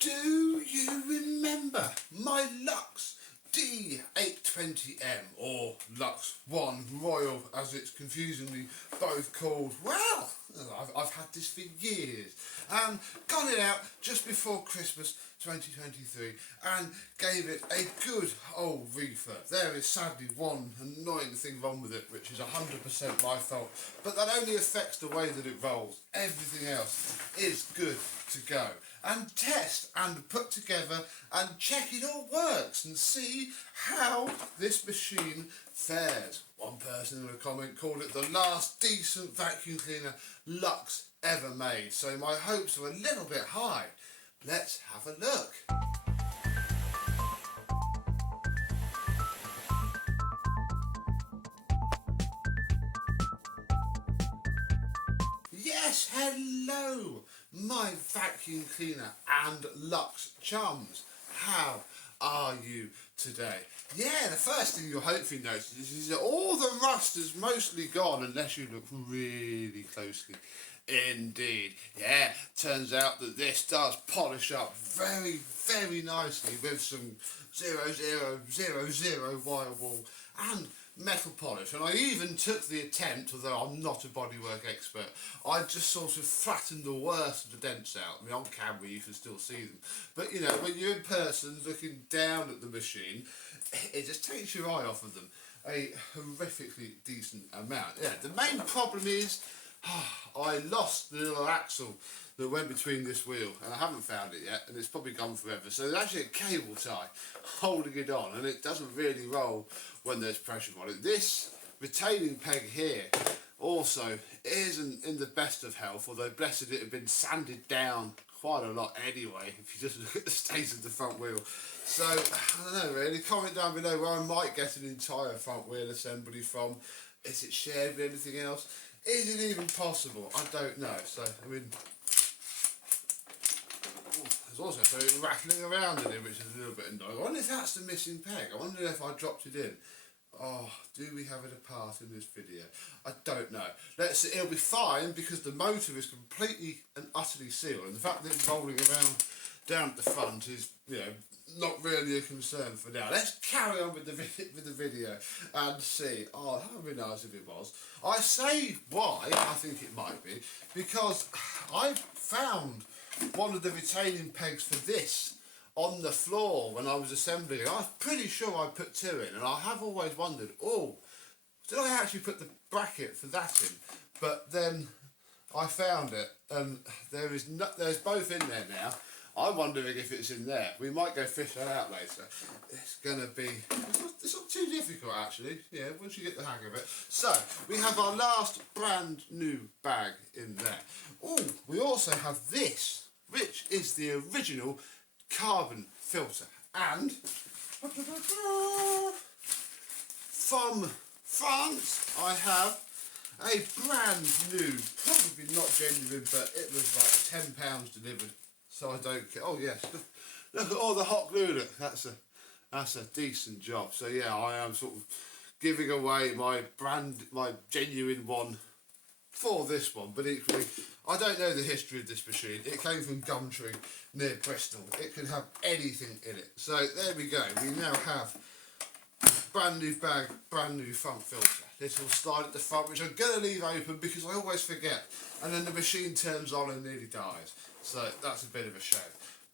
Do you remember my Lux D820M, or Lux I Royal as it's confusingly both called? Well, I've had this for years and got it out just before Christmas 2023 and gave it a good old refurb. There is sadly one annoying thing wrong with it, which is 100% my fault, but that only affects the way that it rolls. Everything else is good to go. And test and put together and check it all works and see how this machine fares. One person in a comment called it the last decent vacuum cleaner Lux ever made, so my hopes are a little bit high. Let's have a look. Yes, hello, my vacuum cleaner and Lux chums. How are you today? Yeah, the first thing you'll hopefully notice is that all the rust is mostly gone unless you look really closely. Indeed, yeah, turns out that this does polish up very nicely with some 0000 wire wool and metal polish, and I even took the attempt, although I'm not a bodywork expert, I just sort of flattened the worst of the dents out. I mean, on camera you can still see them, but you know, when you're in person looking down at the machine, it just takes your eye off of them a horrifically decent amount. Yeah, the main problem is I lost the little axle that went between this wheel, and I haven't found it yet, and it's probably gone forever. So there's actually a cable tie holding it on, and it doesn't really roll when there's pressure on it. This retaining peg here also isn't in the best of health, although blessed it had been sanded down quite a lot anyway, if you just look at the state of the front wheel. So, I don't know really, comment down below where I might get an entire front wheel assembly from. Is it shared with anything else? Is it even possible? I don't know. So, I mean, there's also something rattling around in it, which is a little bit annoying. I wonder if that's the missing peg. I wonder if I dropped it in. Oh, do we have it apart in this video? I don't know. It'll be fine because the motor is completely and utterly sealed, and the fact that it's rolling around down at the front is, you know, not really a concern for now. Let's carry on with the video and see. Oh, that would be nice if it was. I say why I think it might be because I found one of the retaining pegs for this on the floor when I was assembling it. I was pretty sure I put two in, and I have always wondered, oh, did I actually put the bracket for that in? But then I found it, and there's both in there now. I'm wondering if it's in there. We might go fish that out later. It's gonna be, it's not too difficult actually, yeah, once you get the hang of it. So, we have our last brand new bag in there. Oh, we also have this, which is the original carbon filter. And from France, I have a brand new, probably not genuine, but it was like £10 delivered. So I don't care. Oh yes, look at all the hot glue. Look, that's a decent job. So yeah, I am sort of giving away my genuine one for this one. But equally, I don't know the history of this machine. It came from Gumtree near Bristol. It could have anything in it. So there we go. We now have brand new bag, brand new front filter. Little slide at the front, which I'm going to leave open because I always forget. And then the machine turns on and nearly dies. So that's a bit of a shame.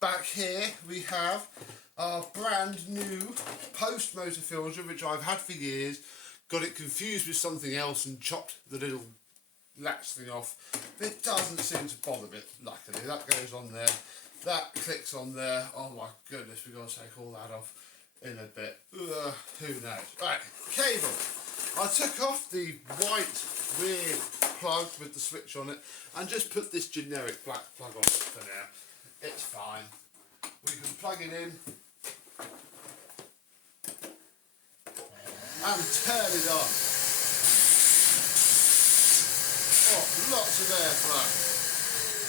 Back here we have our brand new post motor filter, which I've had for years. Got it confused with something else and chopped the little latch thing off. It doesn't seem to bother it, luckily. That goes on there. That clicks on there. Oh my goodness, we've got to take all that off in a bit. Who knows? Right, cable. I took off the white weird plug with the switch on it and just put this generic black plug on it for now. It's fine. We can plug it in and turn it on. Oh, lots of airflow.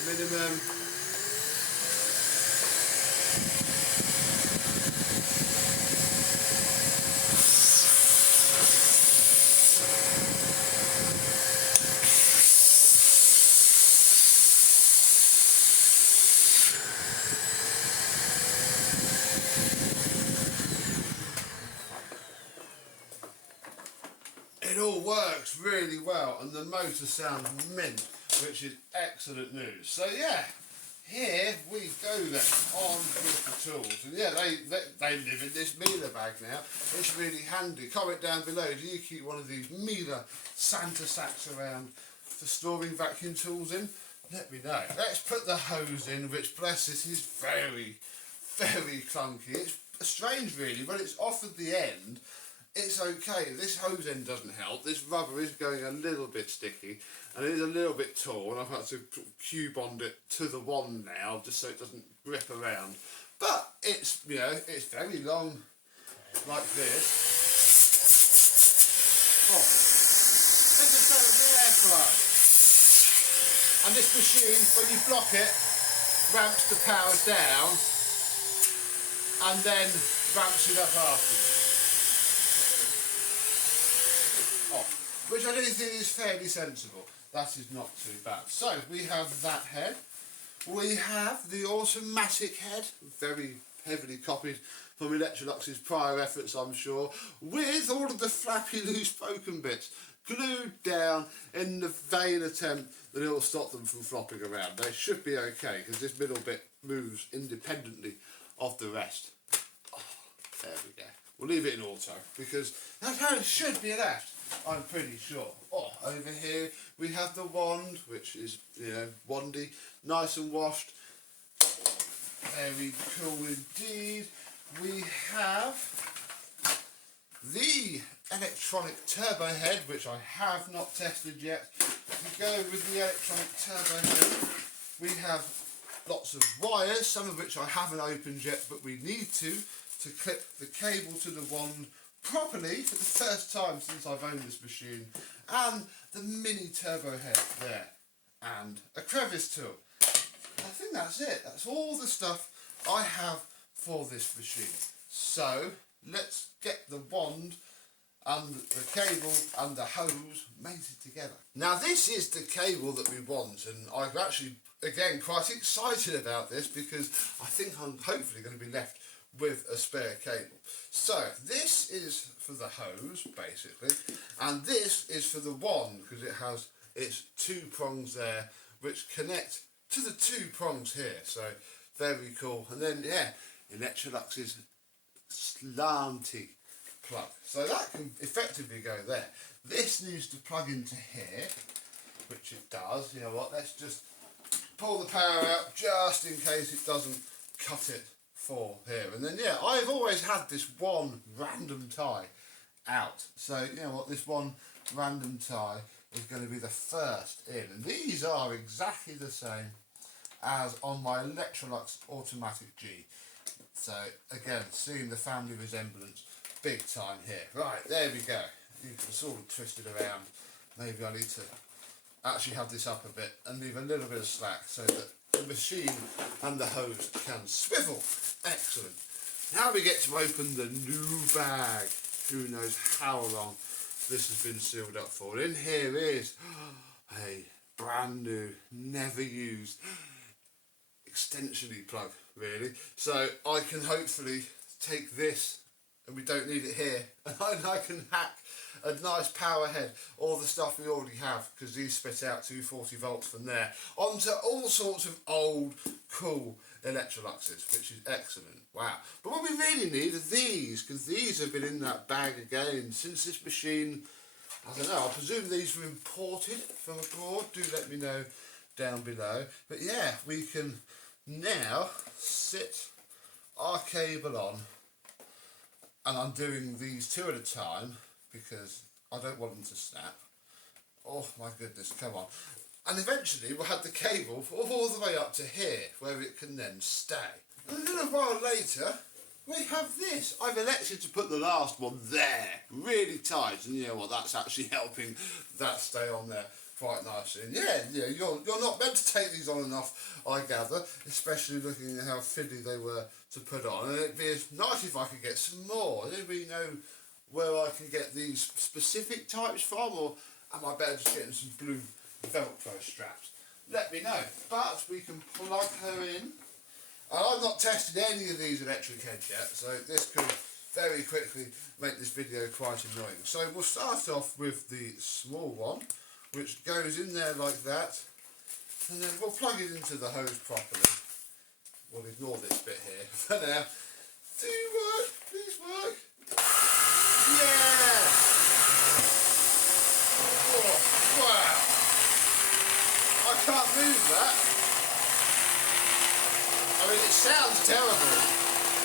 Minimum. it all works really well, and the motor sounds mint, which is excellent news. So yeah, here we go then, on with the tools. And yeah, they live in this Miele bag now. It's really handy. Comment down below, do you keep one of these Miele Santa sacks around for storing vacuum tools in? Let me know. Let's put the hose in, which, bless it, is very, very clunky. It's strange really, when it's off at the end, it's okay. This hose end doesn't help. This rubber is going a little bit sticky and it is a little bit tall, and I've had to cube bond it to the wand now just so it doesn't grip around. But it's, you know, it's very long like this. Oh, there's a set of air plug. And this machine, when you block it, ramps the power down and then ramps it up afterwards. Which I do think is fairly sensible. That is not too bad. So we have that head. We have the automatic head, very heavily copied from Electrolux's prior efforts, I'm sure, with all of the flappy loose broken bits glued down in the vain attempt that it will stop them from flopping around. They should be okay because this middle bit moves independently of the rest. Oh, there we go. We'll leave it in auto because that's how it should be left, I'm pretty sure. Oh, over here we have the wand, which is, you know, wandy, nice and washed. Very cool indeed. We have the electronic turbo head, which I have not tested yet. We go with the electronic turbo head. We have lots of wires, some of which I haven't opened yet, but we need to clip the cable to the wand properly for the first time since I've owned this machine, and the mini turbo head there, and a crevice tool. I think that's it. That's all the stuff I have for this machine. So let's get the wand and the cable and the hose mated together. Now this is the cable that we want, and I'm actually, again, quite excited about this because I think I'm hopefully going to be left with a spare cable. So this is for the hose basically, and this is for the wand because it has its two prongs there which connect to the two prongs here. So very cool. And then yeah, Electrolux's slanty plug. So that can effectively go there. This needs to plug into here, which it does. You know what? Let's just pull the power out just in case it doesn't cut it for here. And then yeah, I've always had this one random tie out, so you know what, this one random tie is going to be the first in, and these are exactly the same as on my Electrolux Automatic G. So again, seeing the family resemblance big time here. Right, there we go. You can sort of twist it around. Maybe I need to actually have this up a bit and leave a little bit of slack so that the machine and the hose can swivel. Excellent. Now we get to open the new bag. Who knows how long this has been sealed up for. In here is a brand new, never used extension plug, really. So I can hopefully take this, and we don't need it here, and I can hack a nice power head, all the stuff we already have, because these spit out 240 volts from there, onto all sorts of old, cool Electroluxes, which is excellent. Wow. But what we really need are these, because these have been in that bag again since this machine, I don't know, I presume these were imported from abroad. Do let me know down below. But yeah, we can now sit our cable on, and I'm doing these two at a time because I don't want them to snap. Oh my goodness, come on. And eventually we'll have the cable all the way up to here where it can then stay. And a little while later we have this. I've elected to put the last one there, really tight, and you know what, that's actually helping that stay on there quite nicely. And yeah, you're not meant to take these on and off, I gather, especially looking at how fiddly they were to put on. And it'd be nice if I could get some more. Does anybody know where I can get these specific types from, or am I better just getting some blue Velcro straps? Let me know. But we can plug her in. I've not tested any of these electric heads yet, so this could very quickly make this video quite annoying. So we'll start off with the small one, which goes in there like that, and then we'll plug it into the hose properly. We'll ignore this bit here for now. Do work, please work. Yeah! Oh, wow! I can't move that. I mean, it sounds terrible,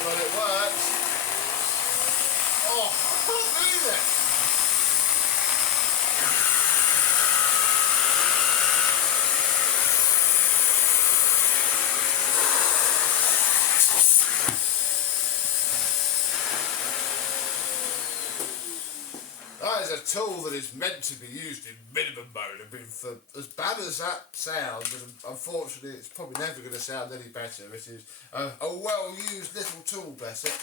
but it works. Oh, I can't move it. That is a tool that is meant to be used in minimum mode. I mean, for as bad as that sounds, and unfortunately it's probably never going to sound any better, it is a well-used little tool, bless it.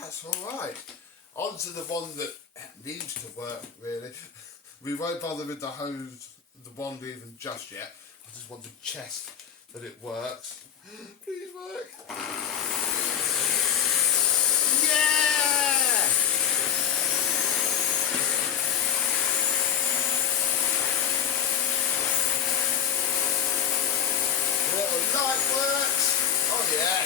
That's alright. On to the one that needs to work, really. We won't bother with the hose, the wand even just yet. I just want to check that it works. Please work. Yeah! The little light works. Oh yeah.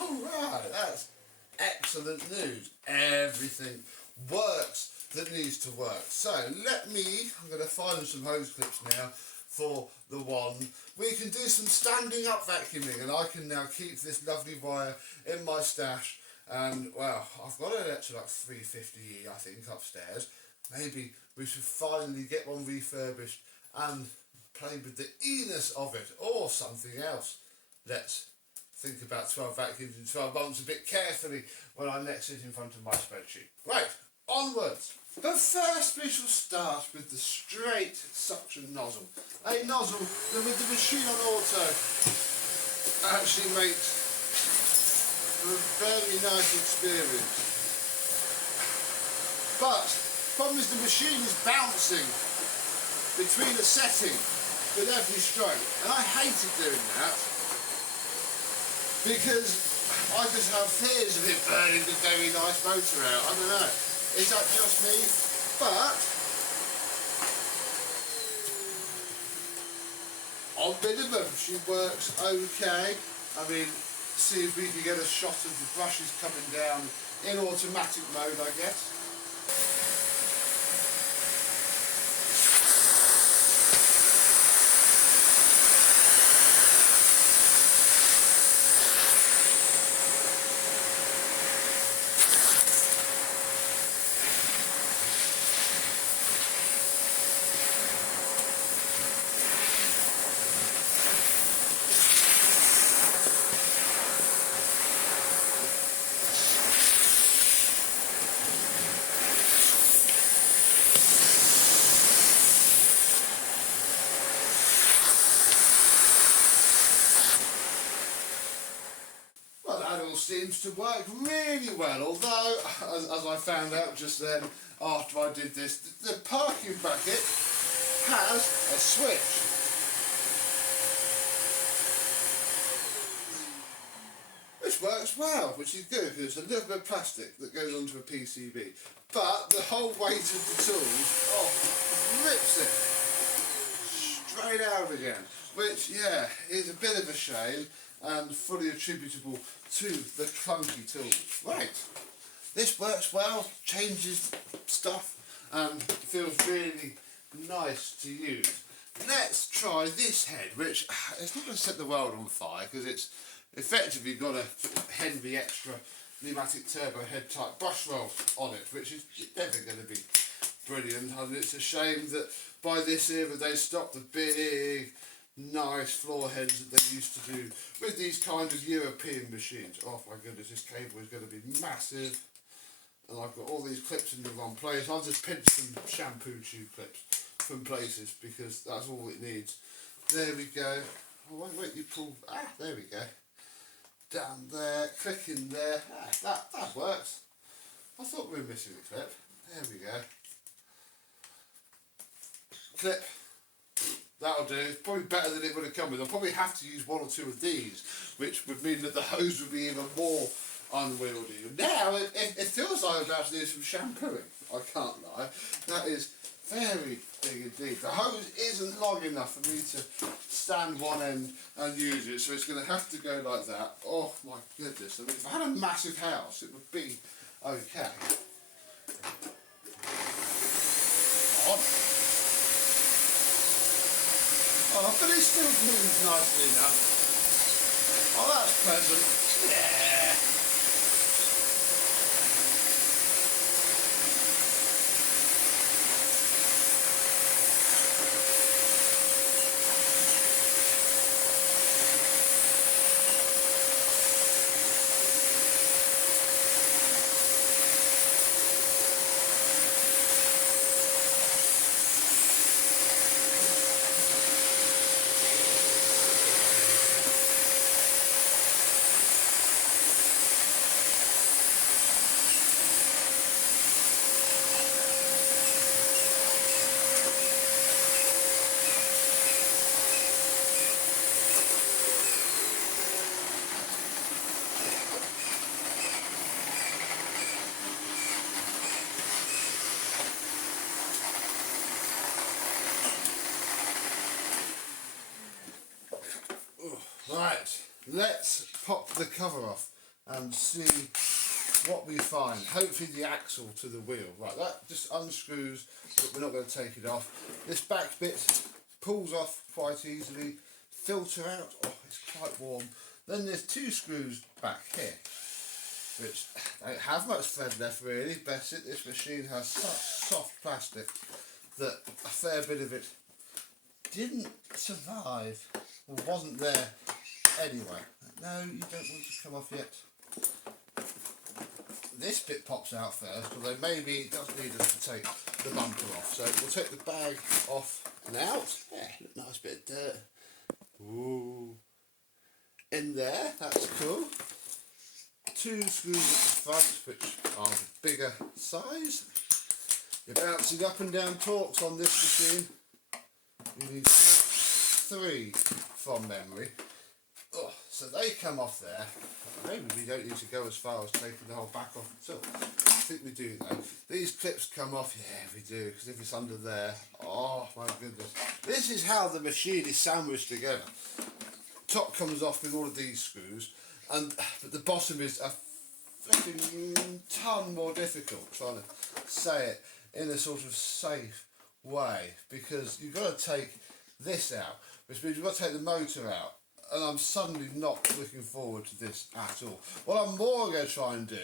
Alright, that's excellent news. Everything works that needs to work. So I'm going to find some hose clips now for the wand. We can do some standing up vacuuming, and I can now keep this lovely wire in my stash. And well, I've got an Electrolux 350E, I think, upstairs. Maybe we should finally get one refurbished and play with the E-ness of it, or something else. Let's think about 12 vacuums in 12 months a bit carefully when I next sit in front of my spreadsheet. Right, onwards. But first we shall start with the straight suction nozzle. A nozzle that with the machine on auto actually makes a very nice experience. But the problem is the machine is bouncing between a setting with every stroke, and I hated doing that because I just have fears of it burning the very nice motor out. I don't know. Is that just me? But on minimum she works okay. I mean, see if we can get a shot of the brushes coming down in automatic mode, I guess. Seems to work really well, although, as I found out just then after I did this, the parking bracket has a switch. Which works well, which is good because it's a little bit of plastic that goes onto a PCB. But the whole weight of the tools, rips it straight out again. Which, yeah, is a bit of a shame and fully attributable to the clunky tools. Right, this works well, changes stuff and feels really nice to use. Let's try this head, which it's not going to set the world on fire because it's effectively got a Henry extra pneumatic turbo head type brush roll on it, which is never going to be brilliant, and it's a shame that by this era they stopped the big nice floor heads that they used to do with these kind of European machines. Oh my goodness, this cable is going to be massive, and I've got all these clips in the wrong place. I'll just pinch some shampoo tube clips from places because that's all it needs. There we go. Oh, wait, you pull, there we go. Down there, click in there, that works. I thought we were missing a clip. There we go. clip. That'll do. It's probably better than it would have come with. I'll probably have to use one or two of these, which would mean that the hose would be even more unwieldy. Now it feels like I'm about to do some shampooing. I can't lie. That is very big indeed. The hose isn't long enough for me to stand one end and use it, so it's going to have to go like that. Oh my goodness. I mean, if I had a massive house, it would be okay. On. Oh, but it still moves nicely enough. Oh, that's pleasant. Yeah. Right, let's pop the cover off and see what we find. Hopefully the axle to the wheel. Right, that just unscrews, but we're not going to take it off. This back bit pulls off quite easily. Filter out, oh, it's quite warm. Then there's two screws back here, which don't have much thread left really. Bless it, this machine has such soft plastic that a fair bit of it didn't survive, or wasn't there anyway. No, you don't want to come off yet. This bit pops out first, although maybe it does need us to take the bumper off. So we'll take the bag off and out. Yeah, nice bit of dirt. Ooh. In there, that's cool. Two screws at the front, which are the bigger size. You're bouncing up and down torques on this machine. You need 3 from memory. Oh, so they come off there. Maybe we don't need to go as far as taking the whole back off at all. I think we do though. These clips come off, yeah we do, because if it's under there, oh my goodness. This is how the machine is sandwiched together. Top comes off with all of these screws, but the bottom is a flipping ton more difficult, trying to say it in a sort of safe way, because you've got to take this out, which means you've got to take the motor out, and I'm suddenly not looking forward to this at all. What I'm more going to try and do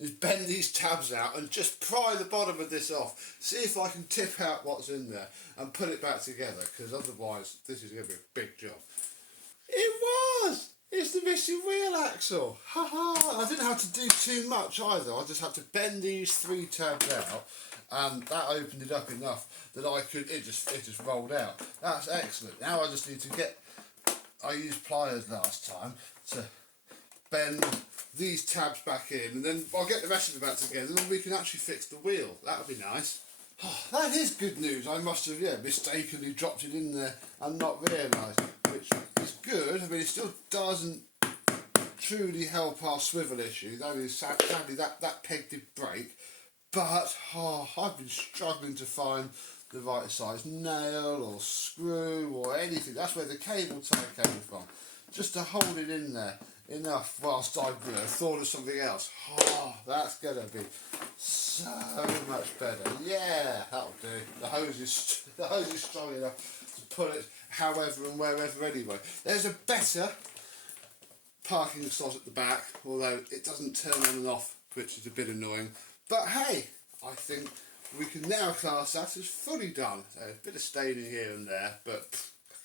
is bend these tabs out and just pry the bottom of this off, see if I can tip out what's in there and put it back together, because otherwise this is going to be a big job. It was! It's the missing wheel axle! Ha ha! I didn't have to do too much either, I just had to bend these 3 tabs out, and that opened it up enough that I could, it just rolled out. That's excellent. Now I just need to get, I used pliers last time to bend these tabs back in, and then I'll get the rest of it back together, and then we can actually fix the wheel. That would be nice. Oh, that is good news. I must have, mistakenly dropped it in there and not realised, which is good. I mean, it still doesn't truly help our swivel issue. That is, sadly, that peg did break. But, I've been struggling to find the right size nail or screw or anything. That's where the cable tie came from. Just to hold it in there enough whilst I thought of something else. Oh, that's going to be so much better. Yeah, that'll do. The hose is strong enough to pull it however and wherever anyway. There's a better parking slot at the back, although it doesn't turn on and off, which is a bit annoying. But hey, I think we can now class that as fully done. A bit of staining here and there, but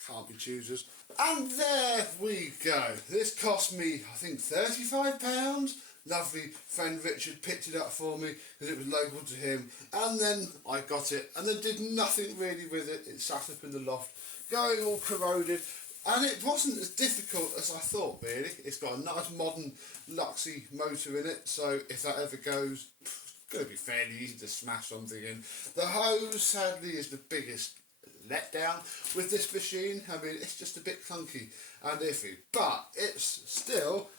can't be choosers. And there we go. This cost me, I think, £35. Lovely friend Richard picked it up for me because it was local to him, and then I got it and then did nothing really with it. It sat up in the loft going all corroded, and it wasn't as difficult as I thought really. It's got a nice modern Lux I motor in it, so if that ever goes, it's going to be fairly easy to smash something in. The hose sadly is the biggest letdown with this machine. I mean, it's just a bit clunky and iffy, but it's still,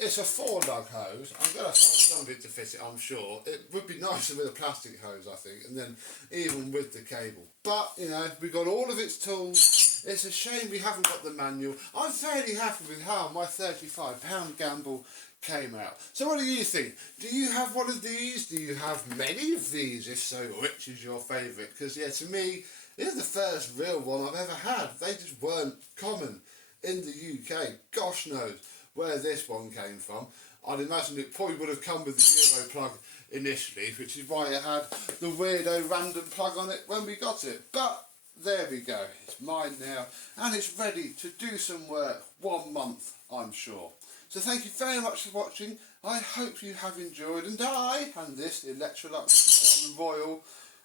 it's a 4-lug hose. I'm going to find something to fit it, I'm sure. It would be nicer with a plastic hose, I think, and then even with the cable. But, you know, we've got all of its tools. It's a shame we haven't got the manual. I'm fairly happy with how my £35 gamble came out. So what do you think? Do you have one of these? Do you have many of these? If so, which is your favourite? Because yeah, to me, it's the first real one I've ever had. They just weren't common in the UK. Gosh knows where this one came from. I'd imagine it probably would have come with the Euro plug initially, which is why it had the weirdo random plug on it when we got it. But there we go, it's mine now, and it's ready to do some work. 1 month, I'm sure. So thank you very much for watching. I hope you have enjoyed, and I, and this Electrolux Royal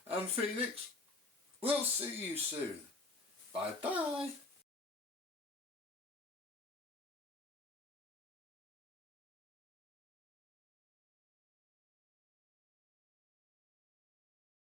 and Phoenix, will see you soon. Bye bye.